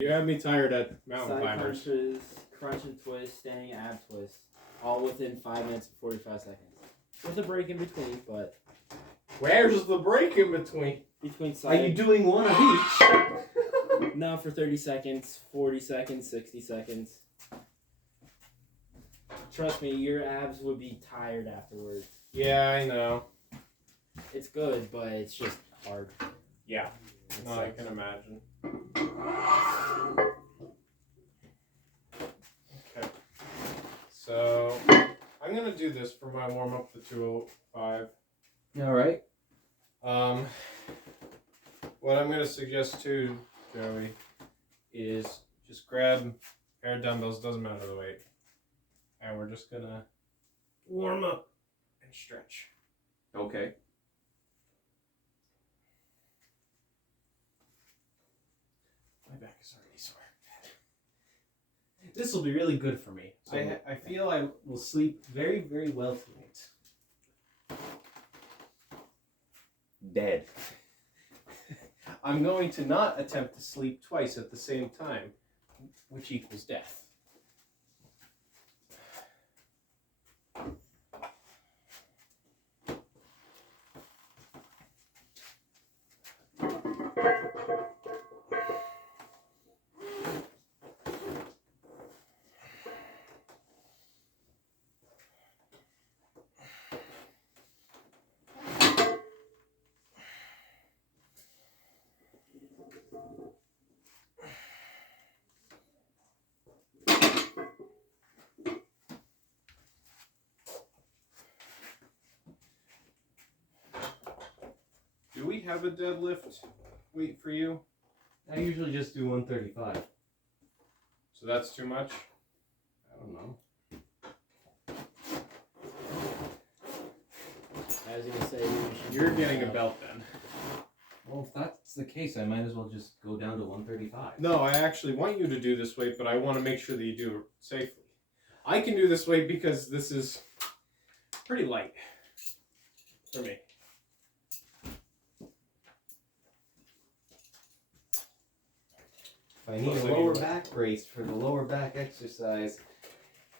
You had me tired at mountain Side climbers. crunches, crunch and twist, standing ab twist, all within 5 minutes and 45 seconds. With a break in between, but Where's the break in between? between side. Are you doing one of each? No, for 30 seconds, 40 seconds, 60 seconds. Trust me, your abs would be tired afterwards. Yeah, I know. It's good, but it's just hard. Yeah. It No, I sucks. can imagine. Okay. So, I'm going to do this for my warm-up, the 205. Alright. What I'm going to suggest too, Joey, is just grab a pair of dumbbells, doesn't matter the weight. And we're just going to warm up and stretch. Okay. My back is already sore. This will be really good for me. I feel I will sleep very, very well tonight. Dead. I'm going to not attempt to sleep twice at the same time, which equals death. Do we have a deadlift weight for you? I usually just do 135. So that's too much? I don't know. I was going to say, You're getting a belt then. Well, if that's the case, I might as well just go down to 135. No, I actually want you to do this weight, but I want to make sure that you do it safely. I can do this weight because this is pretty light for me. If I need a lower back brace for the lower back exercise,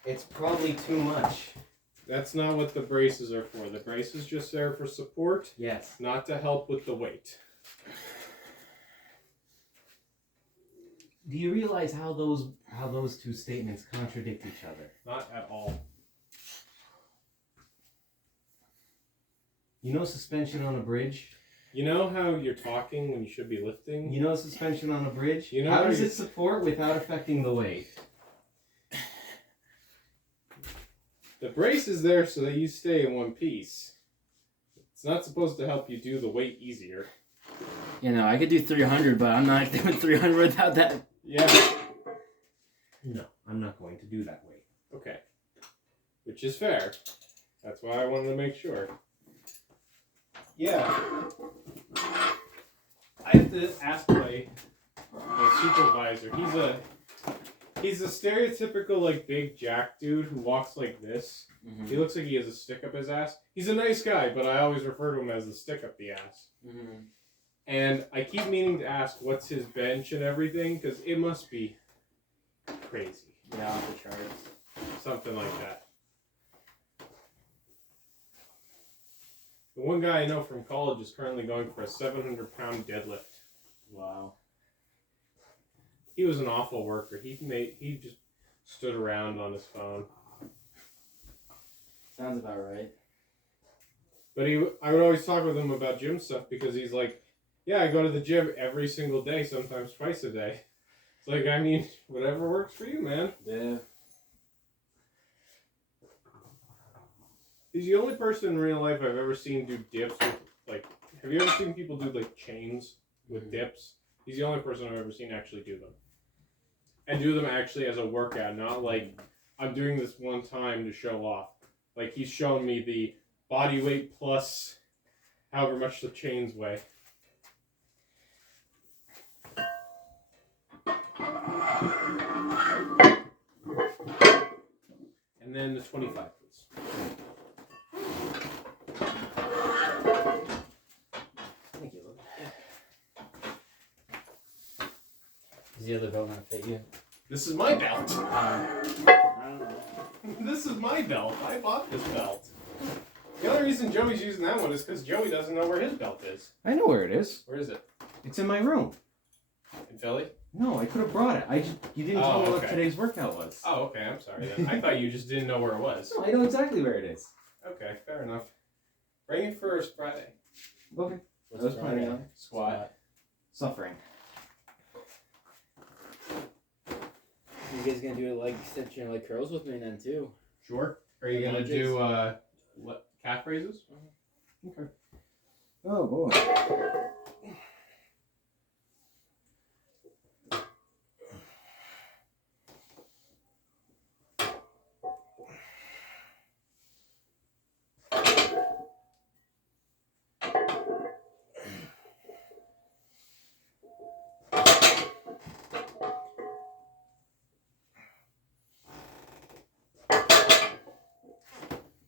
it's probably too much. That's not what the braces are for. The brace is just there for support, Yes. not to help with the weight. Do you realize how those two statements contradict each other? Not at all. You know suspension on a bridge? You know how you're talking when you should be lifting? You know suspension on a bridge? You know how how does you- it support without affecting the weight? The brace is there so that you stay in one piece. It's not supposed to help you do the weight easier. you know, I could do 300, but I'm not doing 300 without that. Yeah. No, I'm not going to do that weight. Okay. Which is fair. That's why I wanted to make sure. Yeah. I have to ask my supervisor. He's a stereotypical like big jack dude who walks like this. Mm-hmm. He looks like he has a stick up his ass. He's a nice guy, but I always refer to him as the stick up the ass. Mm-hmm. And I keep meaning to ask what's his bench and everything, because it must be crazy. Yeah, off the charts. Something like that. The one guy I know from college is currently going for a 700-pound deadlift. Wow. He was an awful worker. He just stood around on his phone. Sounds about right. But I would always talk with him about gym stuff because he's like, yeah, I go to the gym every single day, sometimes twice a day. It's like, I mean, whatever works for you, man. Yeah. He's the only person in real life I've ever seen do dips with, like, have you ever seen people do, like, chains with dips? He's the only person I've ever seen actually do them. And do them actually as a workout, not like, I'm doing this one time to show off. Like, he's shown me the body weight plus however much the chains weigh. And then the 25, please. Is the other belt not fit you? This is my belt. I don't know. This is my belt. I bought this belt. The only reason Joey's using that one is because Joey doesn't know where his belt is. I know where it is. Where is it? It's in my room. In Philly? No, I could have brought it. You didn't tell me what okay. today's workout was. Oh, okay. I'm sorry then. I thought you just didn't know where it was. No, I know exactly where it is. Okay, fair enough. Bring it first, Friday. Okay. What's I was planning on Squat. suffering. You guys gonna do like extension like curls with me then too? Sure. Are you gonna do calf raises? Okay. Oh boy.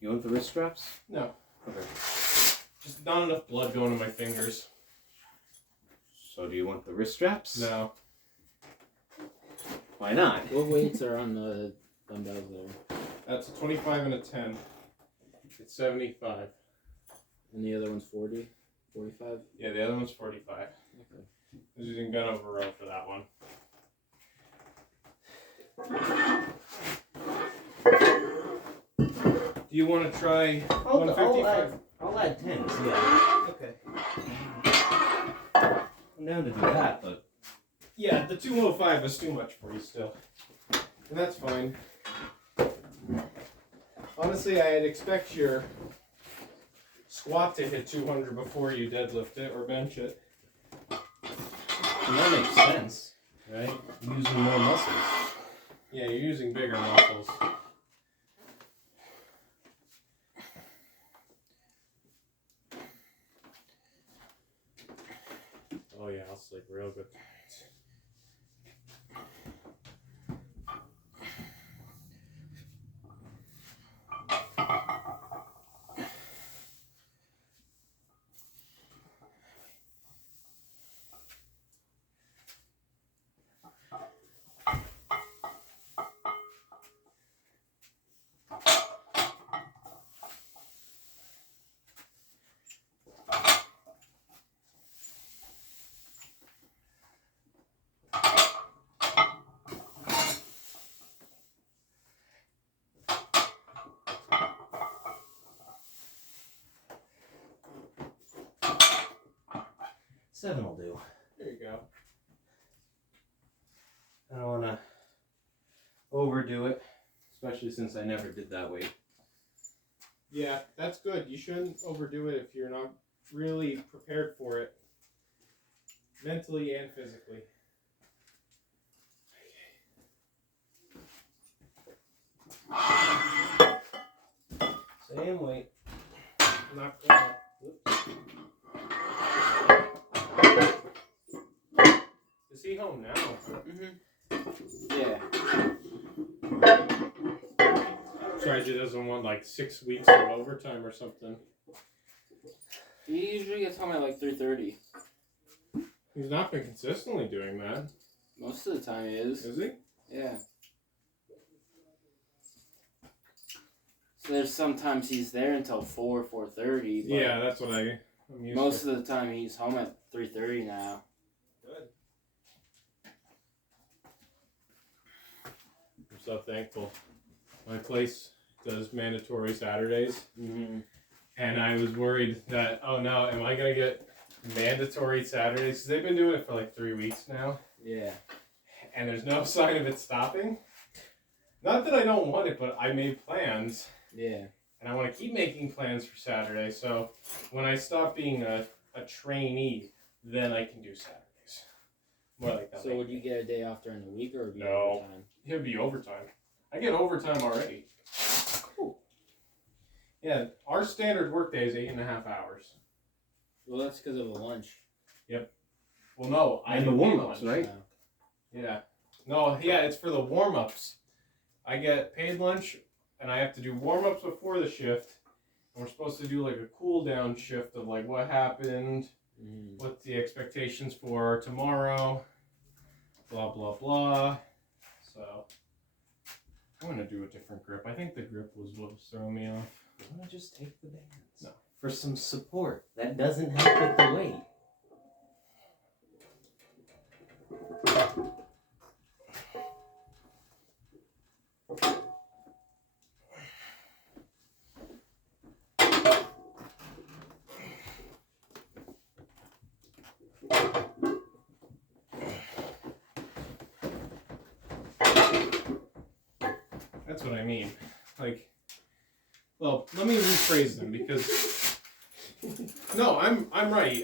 You want the wrist straps? No. Okay. Just not enough blood going to my fingers. So do you want the wrist straps? No. Why not? What weights are on the dumbbells there? That's a 25 and a 10. It's 75. And the other one's 40? 45? Yeah, the other one's 45. Okay. I was using gun over row for that one. Do you want to try 155? I'll add 10s, yeah. Okay. I'm down to do that, but... Yeah, the 205 is too much for you still. And that's fine. Honestly, I'd expect your squat to hit 200 before you deadlift it or bench it. And that makes sense, right? Using more muscles. Yeah, you're using bigger muscles. Oh yeah, I'll sleep real good. Seven will do. There you go. I don't want to overdo it, especially since I never did that weight. Yeah, that's good. You shouldn't overdo it if you're not really prepared for it, mentally and physically. Same weight. Not gonna. Is he home now? Yeah. Sorry, he doesn't want like 6 weeks of overtime or something. He usually gets home at like 3:30. He's not been consistently doing that. Most of the time he is. Is he? Yeah. So there's sometimes he's there until 4:30. Yeah, that's what I'm used Most to. of the time he's home at 3:30 now. Good. I'm so thankful. My place does mandatory Saturdays, and I was worried that, oh no, am I going to get mandatory Saturdays? Because they've been doing it for like 3 weeks now. Yeah. And there's no sign of it stopping. Not that I don't want it, but I made plans. Yeah. And I want to keep making plans for Saturday. So when I stop being a trainee, then I can do Saturdays. More like that. So would you get a day off during the week or would you No. overtime? It would be overtime. I get overtime already. Cool. Yeah, our standard workday is 8.5 hours. Well, that's because of a lunch. Well, no, I And the get warm-ups, lunch. right? Yeah. No, yeah, it's for the warm-ups. I get paid lunch, and I have to do warm-ups before the shift. And we're supposed to do like a cool-down shift of like what happened, what's the expectations for tomorrow. blah blah blah. So I'm gonna do a different grip. I think the grip was what was throwing me off. You want to just take the bands? No. For some support. That doesn't help with the weight. That's what I mean. Like, well, let me rephrase them because no, I'm right.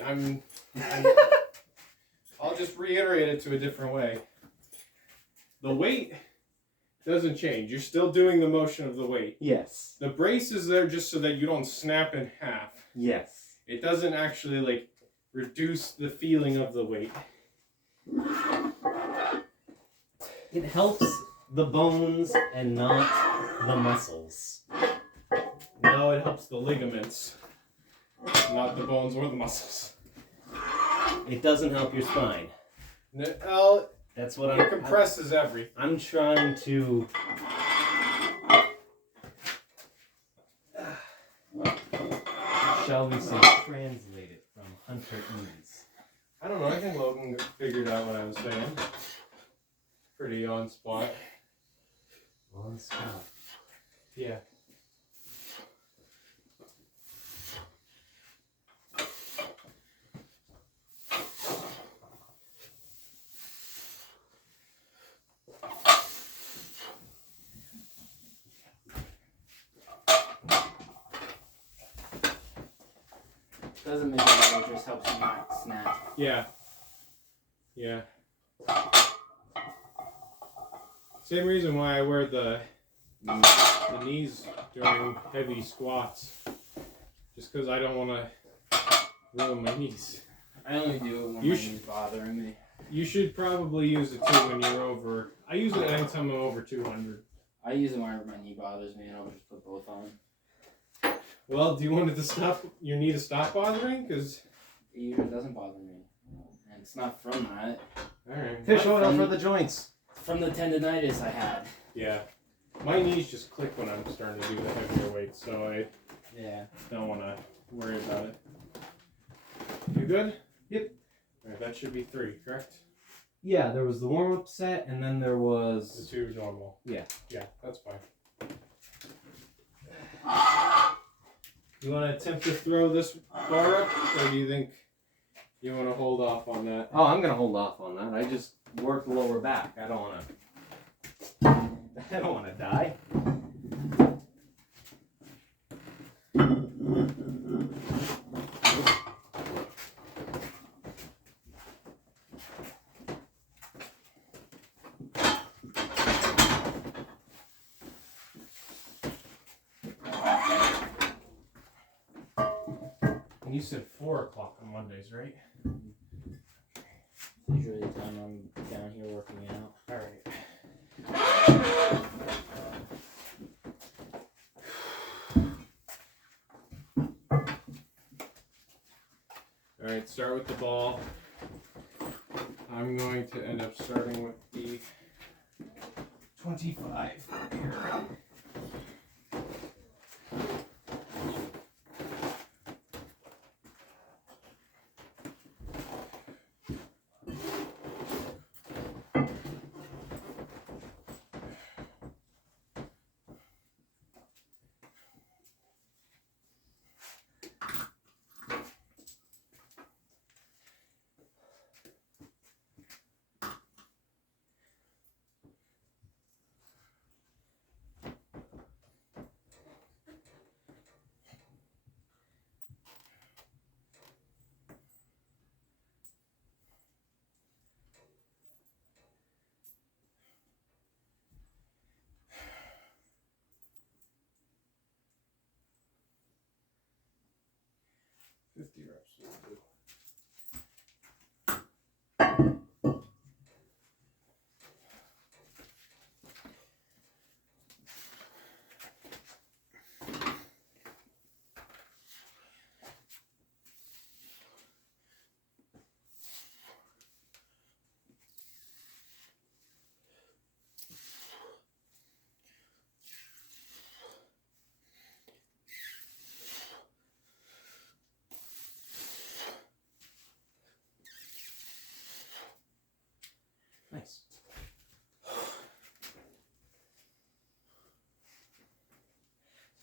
I'll just reiterate it to a different way. The weight doesn't change. You're still doing the motion of the weight. Yes. The brace is there just so that you don't snap in half. Yes. It doesn't actually like reduce the feeling of the weight. It helps the bones and not the muscles. No, it helps the ligaments, not the bones or the muscles. It doesn't help your spine. Well, That's what it compresses everything. I'm trying to. Shall we say, translate it from hunter ease. I don't know. I think Logan figured out what I was saying. Pretty on spot. On spot. Yeah. Doesn't make it better, it just helps you not snap. Yeah. Yeah. Same reason why I wear the knees during heavy squats. Just because I don't want to ruin my knees. I only do it when You my should- knee's bothering me. You should probably use it too when you're over. I use it anytime I'm over 200. I use it whenever my knee bothers me, and I'll just put both on. Well, do you want it to stop? Your knee to stop bothering? Because It usually doesn't bother me. And it's not from that. all right. Fish oil for the joints. It's from the tendonitis I had. Yeah. My knees just click when I'm starting to do the heavier weights, so I Yeah. don't want to worry about it. You good? Yep. All right, that should be 3, correct? Yeah, there was the warm-up set, and then there The was. 2 normal. Yeah. Yeah, that's fine. You want to attempt to throw this bar up, or do you think you want to hold off on that? Oh, I'm gonna hold off on that. I just work the lower back. I don't wanna. I don't wanna die. And you said 4 o'clock on Mondays, right? Usually the time I'm down here working out. All right. All right, start with the ball. I'm going to end up starting with the 25 here.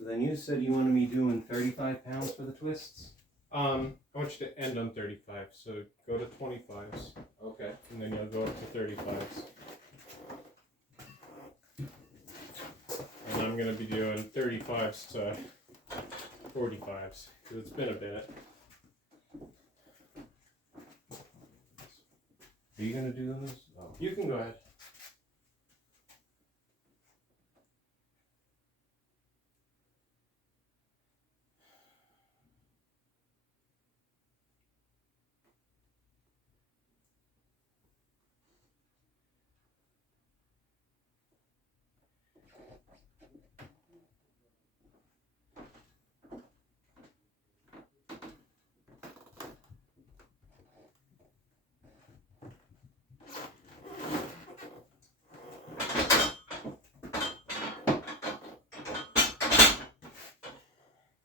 So then you said you wanted me doing 35 pounds for the twists? I want you to end on 35, so go to 25s, Okay. and then you'll go up to 35s. And I'm going to be doing 35s to 45s, because it's been a bit. Are you going to do those? Oh. You can go ahead.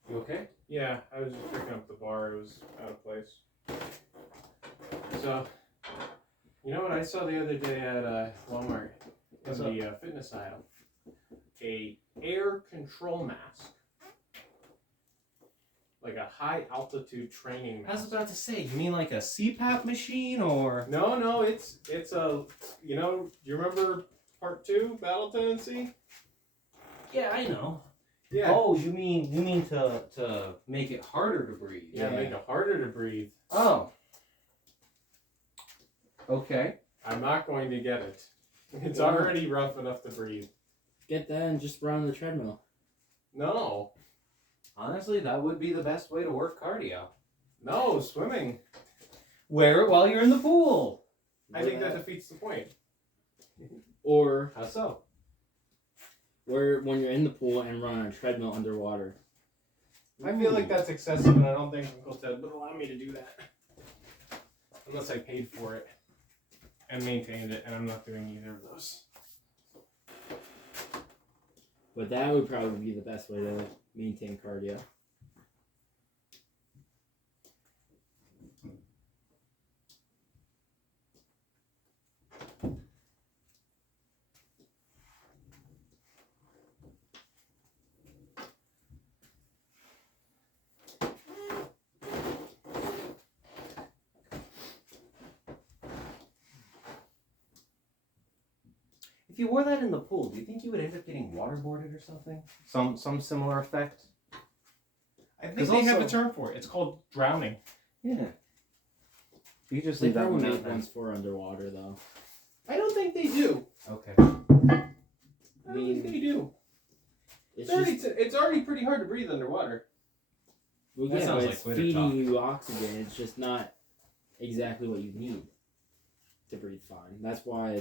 You okay? Yeah, I was just picking up the bar. It was out of place. So, you know what I saw the other day at Walmart in the fitness aisle? A air control mask. Like a high altitude training mask. I was about to say, you mean like a CPAP machine or? No, it's a, you know, do you remember part 2, Battle Tendency? Yeah, I know. Yeah. Oh, you mean to make it harder to breathe? Yeah, make it harder to breathe. Oh. Okay. I'm not going to get it. It's Why? already rough enough to breathe. Get that and just run on the treadmill. No. Honestly, that would be the best way to work cardio. No, swimming. Wear it while you're in the pool. I think that defeats the point. Or How so? where when you're in the pool and run on a treadmill underwater. I feel like that's excessive, and I don't think Uncle Ted would allow me to do that. Unless I paid for it and maintained it, and I'm not doing either of those. But that would probably be the best way to maintain cardio. If you wore that in the pool, do you think you would end up getting waterboarded or something? Some similar effect? I think 'Cause they have a also- term for it. It's called drowning. Yeah. You just They leave that one probably out make then. ones for underwater though. I don't think they do. Okay. I don't think they do. It's It's already pretty hard to breathe underwater. well, That yeah, sounds but like it's Twitter feeding talk. you oxygen. It's just not exactly what you need to breathe fine. That's why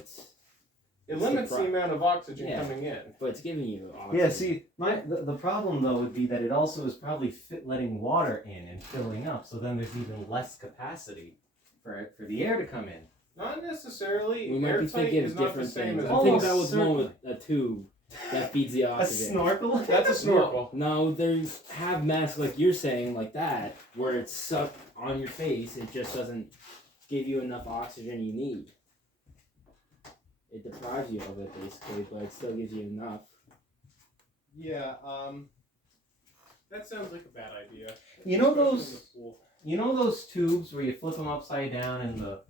It It's limits the the amount of oxygen Yeah. coming in. but it's giving you oxygen. Yeah, see, the problem though would be that it also is probably letting water in and filling up, so then there's even less capacity for the air to come in. Not necessarily. We might be Airtight thinking is of not the different same things. as I'm thinking about Almost with one with a tube that feeds the A oxygen. snorkel? That's a snorkel. No, they have masks like you're saying, like that, where it's sucked on your face. It just doesn't give you enough oxygen you need. It deprives you of it basically, but it still gives you enough. Yeah, that sounds like a bad idea. You know Especially those- in the pool. You know those tubes where you flip them upside down and the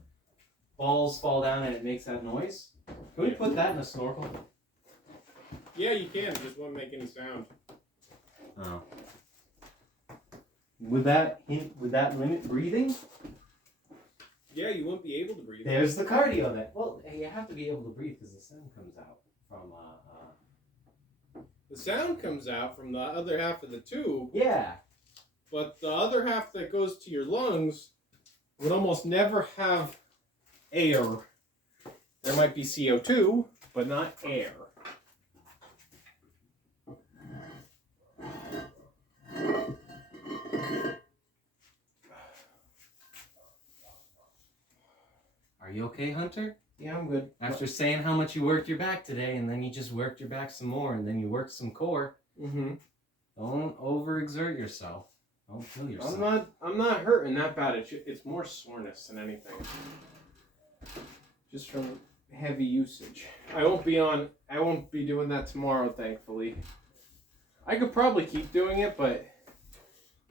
balls fall down and it makes that noise? Can we put that in a snorkel? Yeah, you can. It just won't make any sound. Oh. Would that limit breathing? Yeah, you won't be able to breathe. There's the cardio then. Well, you have to be able to breathe because the sound comes out from The sound comes out from the other half of the tube, yeah. but the other half that goes to your lungs would almost never have air. There might be CO2, but not air. Are you okay, Hunter? Yeah, I'm good. After saying how much you worked your back today, and then you just worked your back some more, and then you worked some core. Mm-hmm. Don't overexert yourself. Don't kill yourself. I'm not hurting that bad. It's more soreness than anything. Just from heavy usage. I won't be doing that tomorrow, thankfully. I could probably keep doing it, but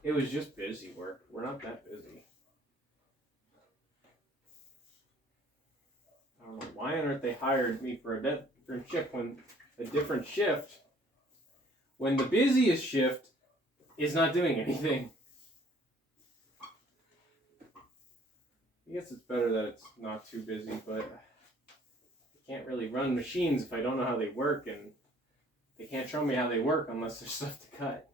it was just busy work. We're not that busy. I don't know why on earth they hired me for a different shift when the busiest shift is not doing anything. I guess it's better that it's not too busy, but I can't really run machines if I don't know how they work, and they can't show me how they work unless there's stuff to cut.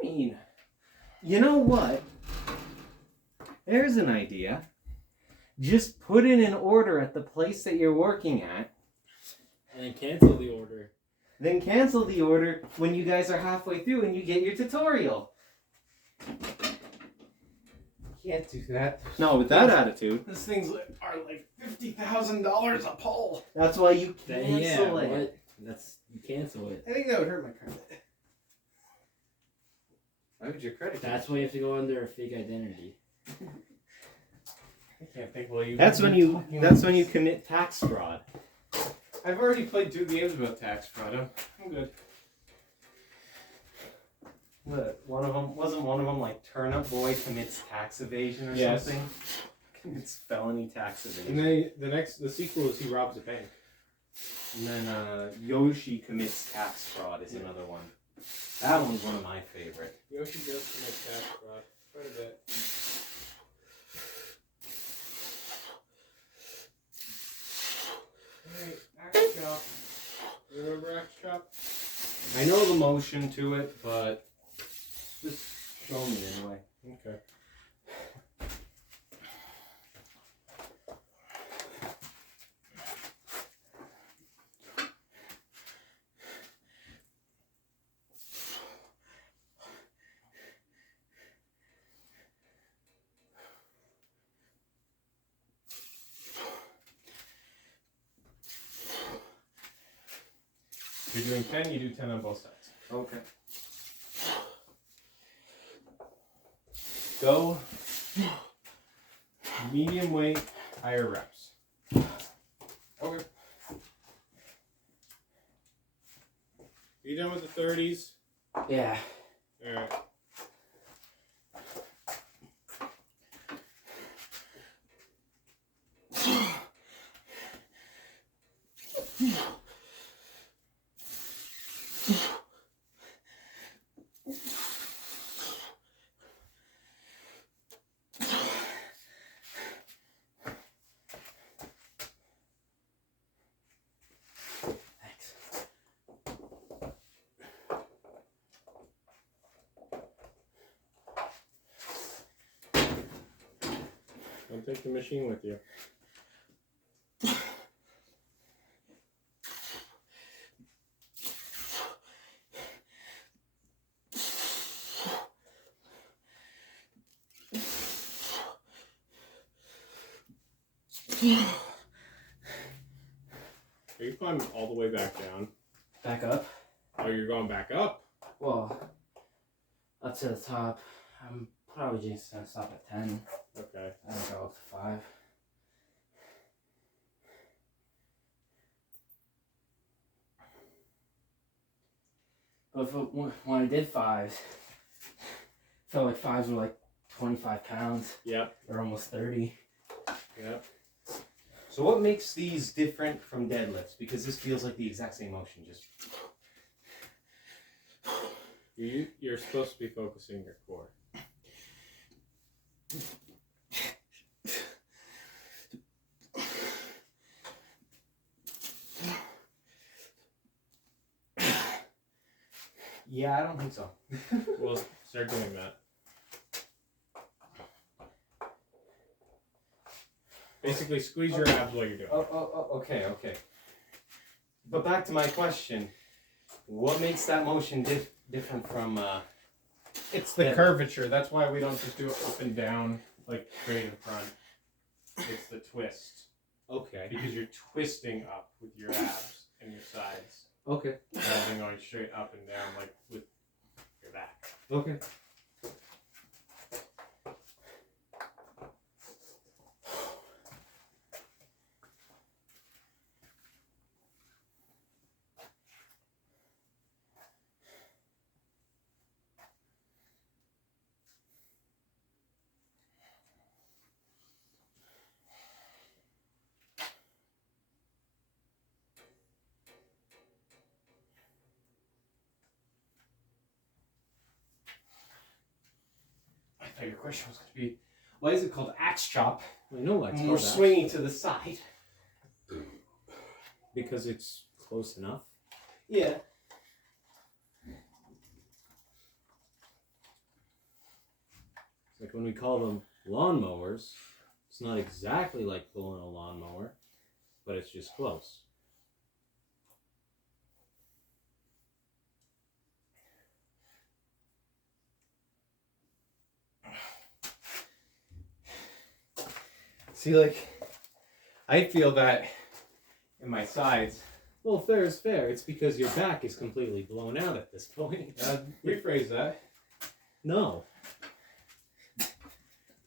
I mean, you know what? There's an idea. Just put in an order at the place that you're working at. And then cancel the order. Then cancel the order when you guys are halfway through and you get your tutorial. Can't do that. No, with that attitude. These things are like $50,000 a pole. That's why you Then, cancel it. what? You cancel it. I think that would hurt my credit. Why would your credit? That's why you have to go under a fake identity. I can't think while you. That's when you commit tax fraud. I've already played 2 games about tax fraud. I'm good. What? Wasn't one of them like Turnip Boy commits tax evasion or Yes. something? Commits felony tax evasion. And then the sequel is he robs a bank. And then Yoshi commits tax fraud is another one. That one's one of my favorite. Yoshi does commit tax fraud quite a bit. Alright, Axe Chop. You remember Axe Chop? I know the motion to it, but just show me anyway. Okay. If you're doing 10, you do 10 on both sides. Okay. Go medium weight, higher reps. Okay. You done with the 30s? Yeah. Alright. Thanks. Don't take the machine with you. Are you climbing all the way back down? Back up. Oh, you're going back up? Well, up to the top. I'm probably just gonna stop at 10 Okay. and go up to 5. But when I did 5s, felt like 5s were like 25 pounds. Yep. Or almost 30. Yep. So what makes these different from deadlifts? Because this feels like the exact same motion, just You're supposed to be focusing your core. yeah, I don't think so. Well, start doing that. Basically, squeeze your abs while you're doing it. Okay. But back to my question. What makes that motion different from It's the Yeah. curvature. That's why we don't just do it up and down like straight in front. It's the twist. Okay. Because you're twisting up with your abs and your sides. Okay. Rather than going straight up and down like with your back. Okay. I thought your question was going to be, why is it called axe chop? I know that's When we're swinging to the side. because it's close enough. Yeah. It's like when we call them lawnmowers, it's not exactly like pulling a lawnmower, but it's just close. See, like, I feel that in my sides. Well, fair is fair. It's because your back is completely blown out at this point. Rephrase that. No.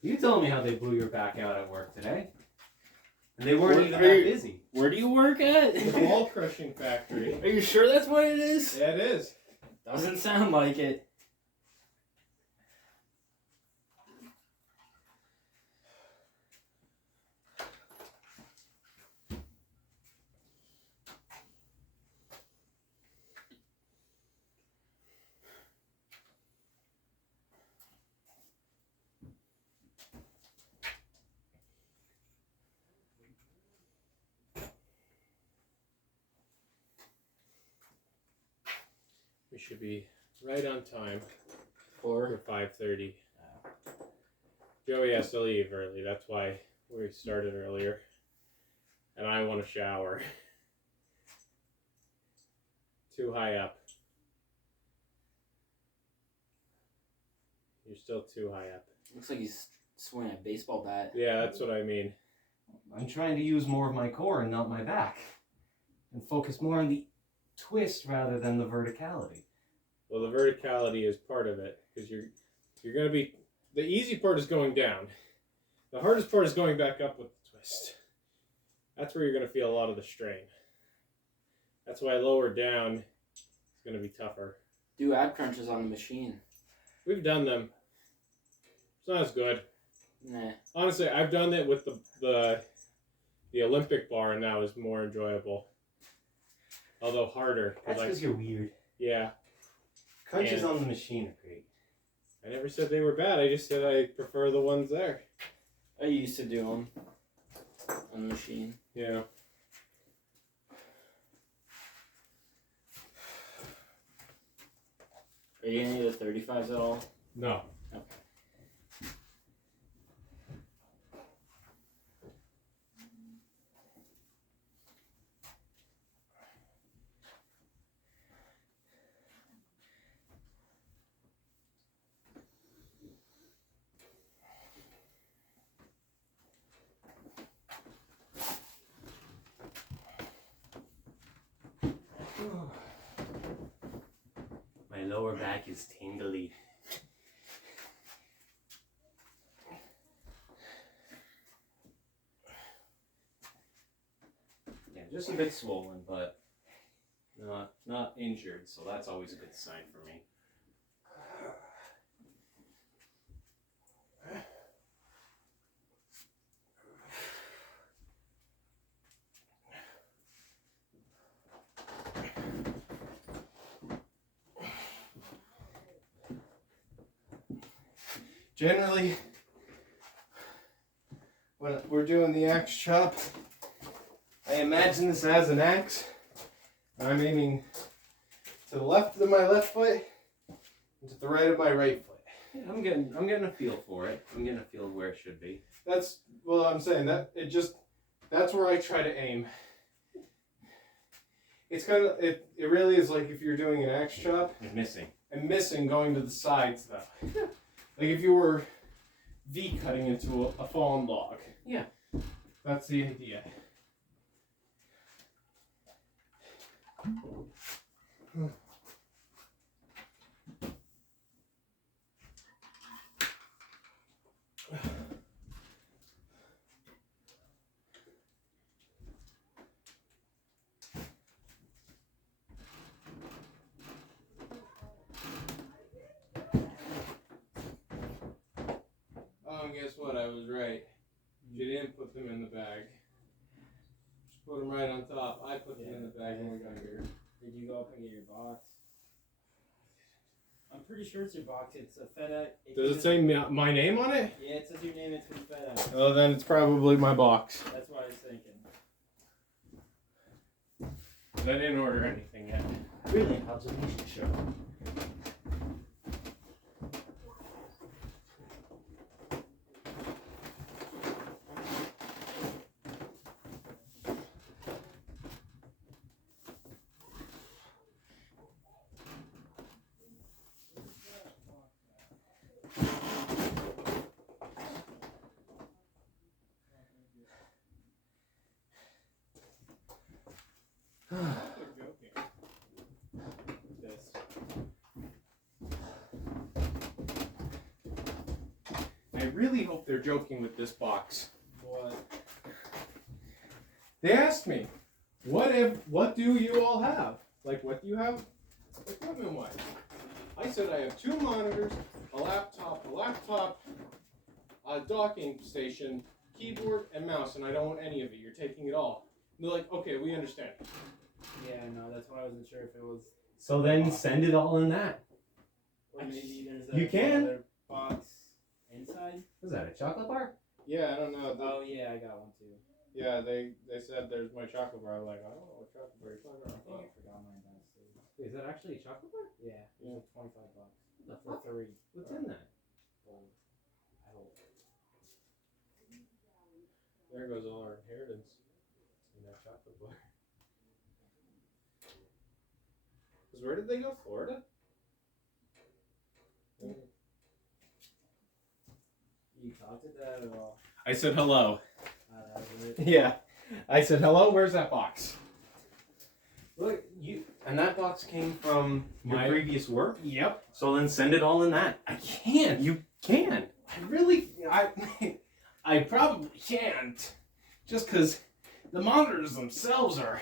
You told me how they blew your back out at work today. And they weren't even that busy. Where do you work at? The ball crushing factory. Are you sure that's what it is? Yeah, it is. Doesn't sound like it. We should be right on time Or for 5:30. Joey has to leave early. That's why we started earlier. And I want to shower. Too high up. You're still too high up. looks like he's swinging a baseball bat. Yeah, that's what I mean. I'm trying to use more of my core and not my back. And focus more on the twist rather than the verticality. Well, the verticality is part of it because you're going to be. The easy part is going down. The hardest part is going back up with the twist. That's where you're going to feel a lot of the strain. That's why lower down is going to be tougher. Do ab crunches on the machine. We've done them. It's not as good. Nah. Honestly, I've done it with the Olympic bar, and that was more enjoyable. Although harder. That's because you're weird. Yeah. Crunches And- on the machine are great. I never said they were bad. I just said I prefer the ones there. I used to do them on the machine. Yeah. Are you gonna do the 35s at all? No. Okay. My lower back is tingly. Yeah, just a bit swollen, but not injured, so that's always a good sign for me. Generally, when we're doing the axe chop, I imagine this as an axe. I'm aiming to the left of my left foot and to the right of my right foot. Yeah, I'm getting a feel for it. I'm getting a feel of where it should be. That's, well, I'm saying that that's where I try to aim. It's kind of it really is like if you're doing an axe chop It's missing. and missing going to the sides though. Like if you were V cutting into a fallen log. Yeah. That's the idea. Oh, and guess what? I was right. She didn't put them in the bag. Just put them right on top. I put them in the bag when we got here. Did you go up and get your box? I'm pretty sure it's your box. It's a FedEx. Does it say my name on it? Yeah, it says your name. It's from FedEx. Oh, then it's probably my box. That's what I was thinking. But I didn't order anything yet. Brilliant observation, Sherlock. I really hope they're joking with this box. What? They asked me, what do you all have? Like, what do you have equipment-wise? I said I have 2 monitors, a laptop, a docking station, keyboard, and mouse, and I don't want any of it. You're taking it all. And they're like, okay, we understand. Yeah, no, that's why I wasn't sure if it was. So then send it all in that. Or maybe there's You can. another box inside. Was that a chocolate bar? Yeah, I don't know. Oh yeah, I got one too. Yeah, they said there's my chocolate bar. I'm like, I don't know what chocolate bar you're talking I about. think I forgot mine downstairs. Is that actually a chocolate bar? Yeah, it was like $25. The For fuck? 3. What's in that? Gold. I hope. There goes all our inheritance in that chocolate bar. Because where did they go? Florida? You talked to Dad at all? I said hello. That was it. Yeah. I said hello, where's that box? Look, and that box came from your My- previous work? Yep. So then send it all in that. I can't. You can. I probably can't. Just because the monitors themselves are.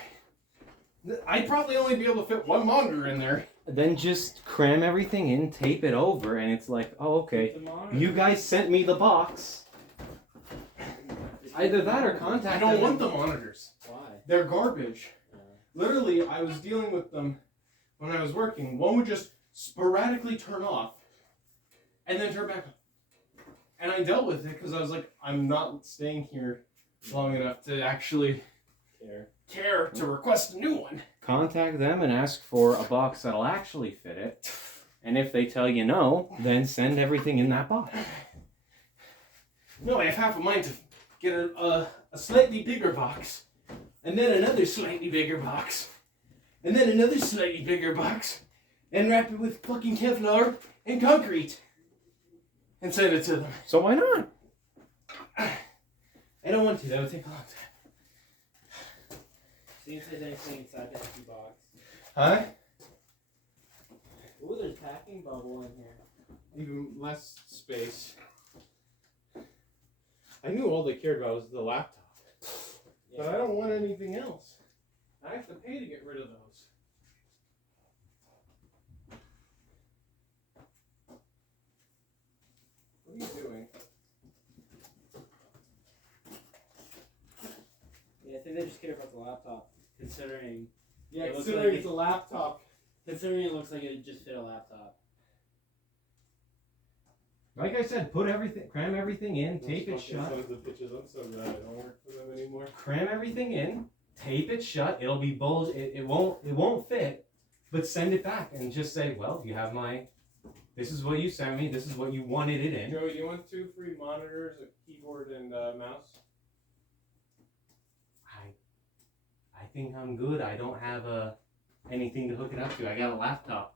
I'd probably only be able to fit 1 monitor in there. Then just cram everything in, tape it over, and it's like, oh, okay. The monitor. You guys sent me the box. Either that or contact I don't them want the monitors. Why? They're garbage. Yeah. Literally, I was dealing with them when I was working. One would just sporadically turn off and then turn back on. And I dealt with it because I was like, I'm not staying here long enough to actually care to request a new one. Contact them and ask for a box that'll actually fit it. And if they tell you no, then send everything in that box. No, I have half a mind to get a slightly bigger box, and then another slightly bigger box, and then another slightly bigger box, and wrap it with fucking Kevlar and concrete, and send it to them. So why not? I don't want to. That would take a long time. See if there's anything inside the empty box. Huh? Ooh, there's packing bubble in here. Even less space. I knew all they cared about was the laptop, but I don't want anything else. I have to pay to get rid of those. What are you doing? Yeah, I think they just care about the laptop. Considering. Yeah, It looks considering like it's a laptop. Considering it looks like it just fit a laptop. Like I said, put everything, cram everything in, tape it Those fucking shut. sons of bitches, I'm so glad I don't work for them anymore. Cram everything in, tape it shut. It'll be bullshit. It won't fit. But send it back and just say, well, you have my. This is what you sent me. This is what you wanted it in. Joey, do you want 2 free monitors, a keyboard, and mouse? I think I'm good. I don't have a anything to hook it up to. I got a laptop.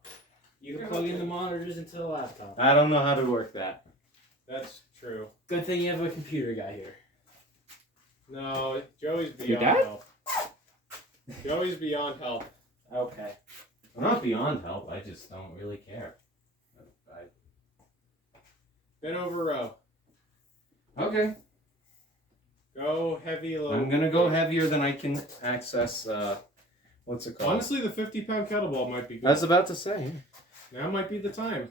You can plug in the monitors into the laptop. I don't know how to work that. That's true. Good thing you have a computer guy here. No, Joey's Your beyond dad? help. Joey's beyond help. Okay. I'm not beyond help. I just don't really care. Bend over row. Okay. Go heavy, low. I'm gonna go heavier than I can access. What's it called? Honestly, the 50-pound kettlebell might be good. I was about to say. Now might be the time.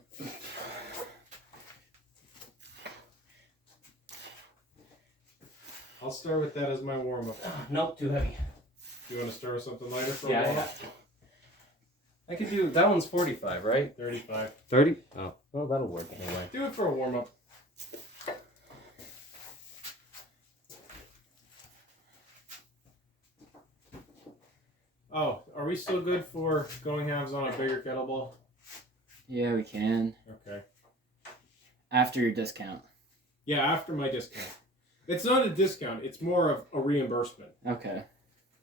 I'll start with that as my warm-up. Nope, too heavy. You want to start with something lighter for a Yeah, warm-up? I could do that one's 45, right? 35. 30? Oh, well, that'll work anyway. Do it for a warm-up. Oh, are we still good for going halves on a bigger kettlebell? Yeah, we can. Okay. After your discount. Yeah, after my discount. It's not a discount, it's more of a reimbursement. Okay.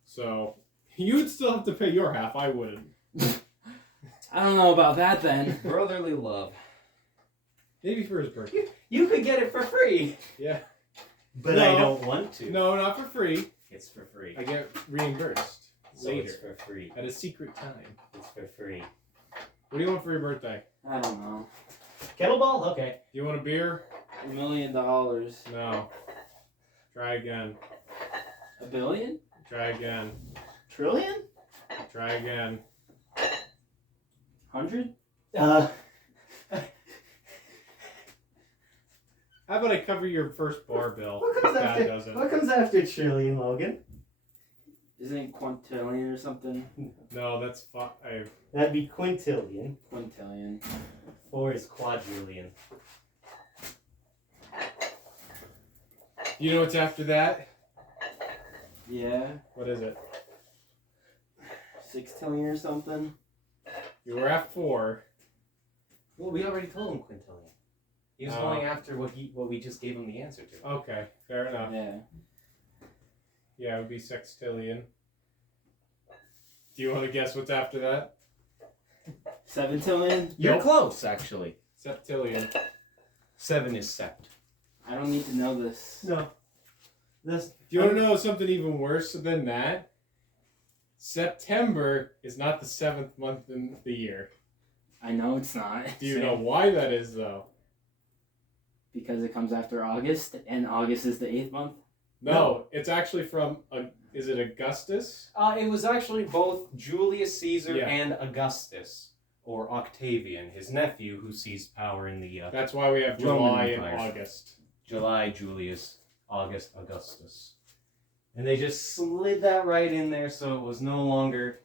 So, you would still have to pay your half, I wouldn't. I don't know about that then. Brotherly love. Maybe for his birthday. You could get it for free. Yeah. But No. I don't want to. No, not for free. It's for free. I get reimbursed So later. it's for free. At a secret time. It's for free. What do you want for your birthday? I don't know. Kettlebell? Okay. Do you want a beer? $1 million. No. Try again. $1 billion? Try again. Trillion? Try again. 100? How about I cover your first bar bill? What comes Dad after? doesn't. What comes after trillion, Logan? Isn't it quintillion or something? No, that's That'd be quintillion. Quintillion. 4 is quadrillion. You know what's after that? Yeah. What is it? Sextillion or something? You were at 4. Well, we already told him quintillion. He was Oh. going after what we just gave him the answer to. Okay, fair enough. Yeah. Yeah, it would be sextillion. Do you want to guess what's after that? 7tillion? You're Nope. close, actually. Septillion. 7 is sept. I don't need to know this. No. This. Do you want to know something even worse than that? September is not the 7th month in the year. I know it's not. Do you know why that is, though? Because it comes after August, and August is the 8th month? No, it's actually from, is it Augustus? It was actually both Julius Caesar Yeah. and Augustus, or Octavian, his nephew, who seized power in the That's why we have Roman July and Empire. August. July, Julius, August, Augustus. And they just slid that right in there so it was no longer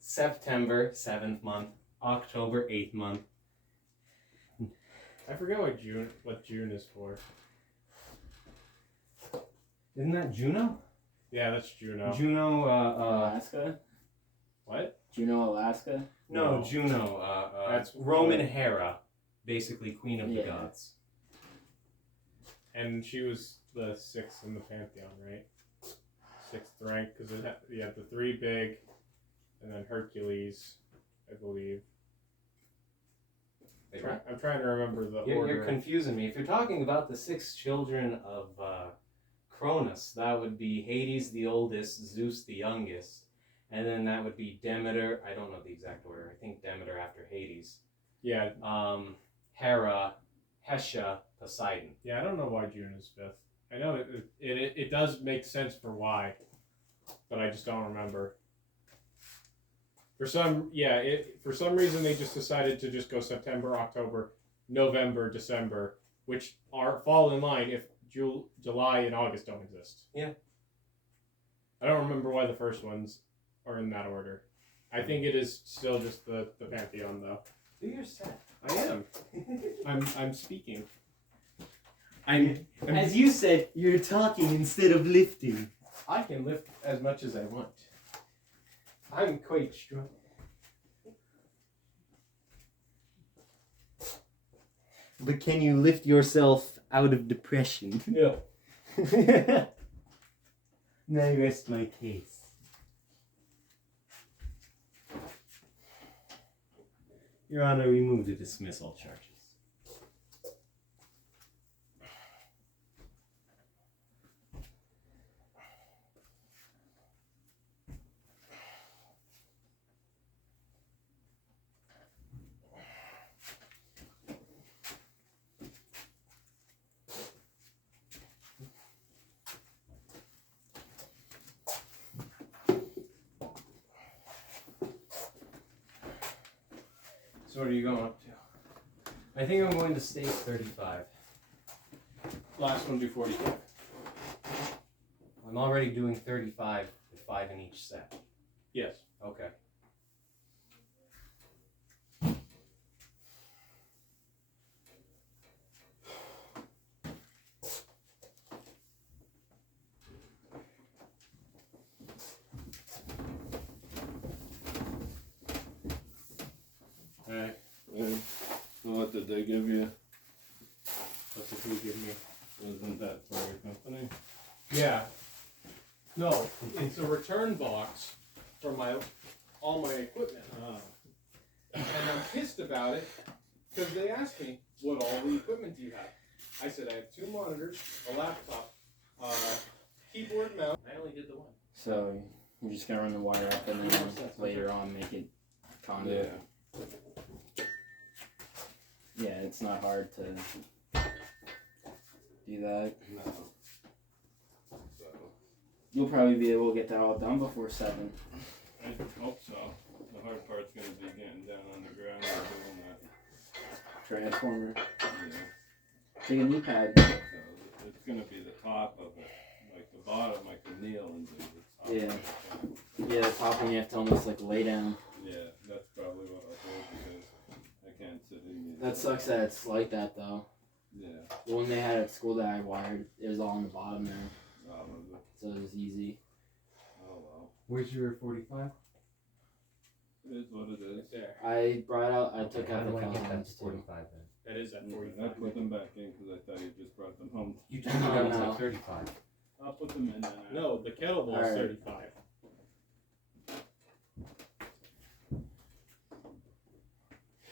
September, 7th month, October, 8th month. I forget what June is for. Isn't that Juno? Yeah, that's Juno. Juno, Alaska? What? Juneau, Alaska? no, No. Juno, That's Roman Hera, basically queen of the Yeah. gods. And she was the 6th in the pantheon, right? 6th rank, because you had the 3 big, and then Hercules, I believe. I'm trying to remember the order. You're confusing me. If you're talking about the 6 children of Cronus, that would be Hades the oldest, Zeus the youngest, and then that would be Demeter. I don't know the exact order. I think Demeter after Hades. Yeah, Hera, Hestia, Poseidon. yeah. I don't know why June is 5th. I know it does make sense for why, but I just don't remember. For some reason they just decided to just go September, October, November, December, which fall in line if July and August don't exist. Yeah. I don't remember why the first ones are in that order. I think it is still just the pantheon though. Do your set. I am. I'm speaking. As you said, you're talking instead of lifting. I can lift as much as I want. I'm quite strong. But can you lift yourself out of depression? Yeah. Now I rest my case. Your Honor, we move to dismiss all charges. So what are you going up to? I think I'm going to stake 35. Last one do 45. I'm already doing 35 with 5 in each set. Yes. Okay. Hey. What did they give you? What did he give me? Wasn't that for your company? Yeah. No, it's a return box for all my equipment. And I'm pissed about it because they asked me, what all the equipment do you have? I said, I have 2 monitors, a laptop, keyboard mount. I only did the one. So you're just gonna run the wire up and then later on make it conduit. Yeah, it's not hard to do that. No. So, You'll probably be able to get that all done before 7. I hope so. The hard part's going to be getting down on the ground and doing that. Transformer. Yeah. Take a knee pad. So it's going to be the top of it. Like the bottom, I can kneel and do the top. Yeah. Yeah, the top one you have to almost like lay down. Yeah, that's probably what I'll do because I can't sit in That sucks that it's like that though. Yeah. The one they had at school that I wired, it was all on the bottom there. Oh, So it was easy. well. Where's your 45? It is what it is. There. I brought out, I took How out do the I get that components to too. 45 then? That is at I 45. put them back in because I thought you just brought them home. You told me that was No. like 35. I'll put them in now. No, the kettlebell is Alright. 35.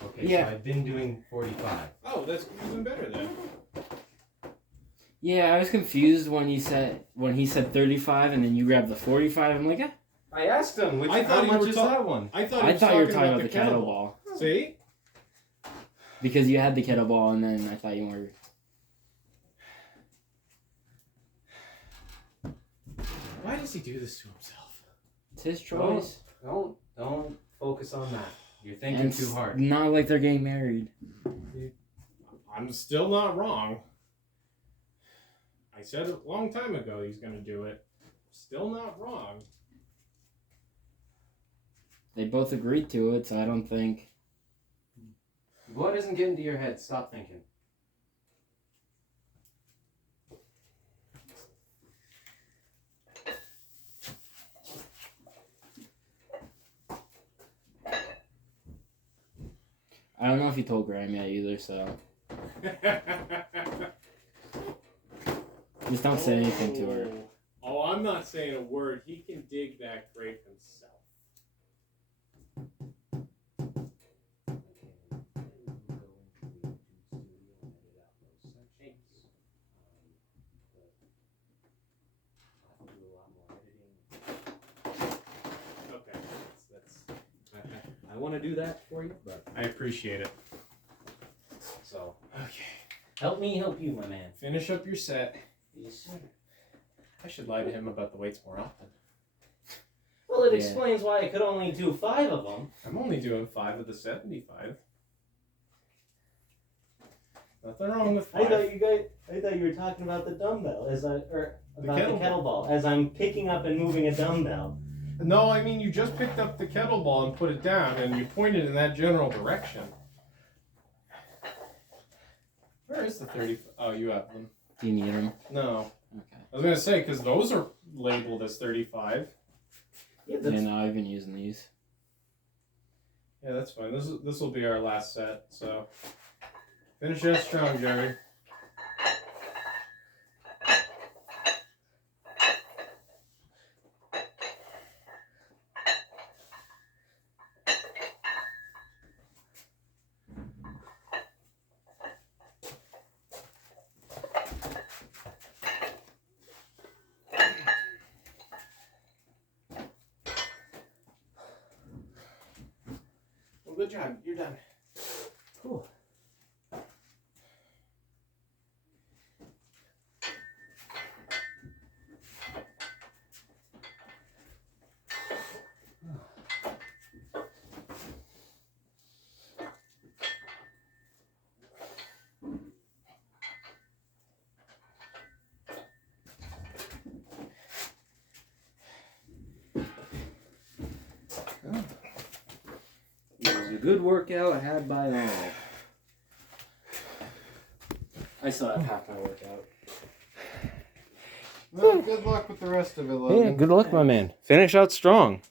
Okay, Yeah. so I've been doing 45. Oh, that's even better then. Yeah, I was confused when he said 35 and then you grabbed the 45. I'm like, eh. I asked him, I thought how you much were is ta- that one? I thought, I thought you were talking about the the kettleball. See? Because you had the kettleball and then I thought you were. Why does he do this to himself? It's his choice. Don't focus on that. You're And thinking it's too hard. not like they're getting married. I'm still not wrong. I said a long time ago he's going to do it. Still not wrong. They both agreed to it, so I don't think. What isn't getting to your head? Stop thinking. I don't know if you told Graham yet either, so just don't say anything to her. Oh, I'm not saying a word. He can dig that grave himself. Okay. I want to do that for you, but I appreciate it. so Okay. help me help you, my man. Finish up your set. Yes, sir. I should lie to him about the weights more often. Well, it Yeah. explains why I could only do 5 of them. I'm only doing 5 of the 75. Nothing wrong with 5. I thought you were talking about the dumbbell about the kettlebell as I'm picking up and moving a dumbbell. No, I mean, you just picked up the kettlebell and put it down, and you pointed in that general direction. Where is the 30? Oh, you have them. Do you need them? No. Okay. I was going to say, because those are labeled as 35. Yeah, Yeah, no, I've been using these. Yeah, that's fine. This will be our last set, so finish that strong, Jerry. Good job. You're done. Cool. It was a good workout had by all. I still have half my workout. Well, good luck with the rest of it, Logan. Yeah, good luck, my man. Finish out strong.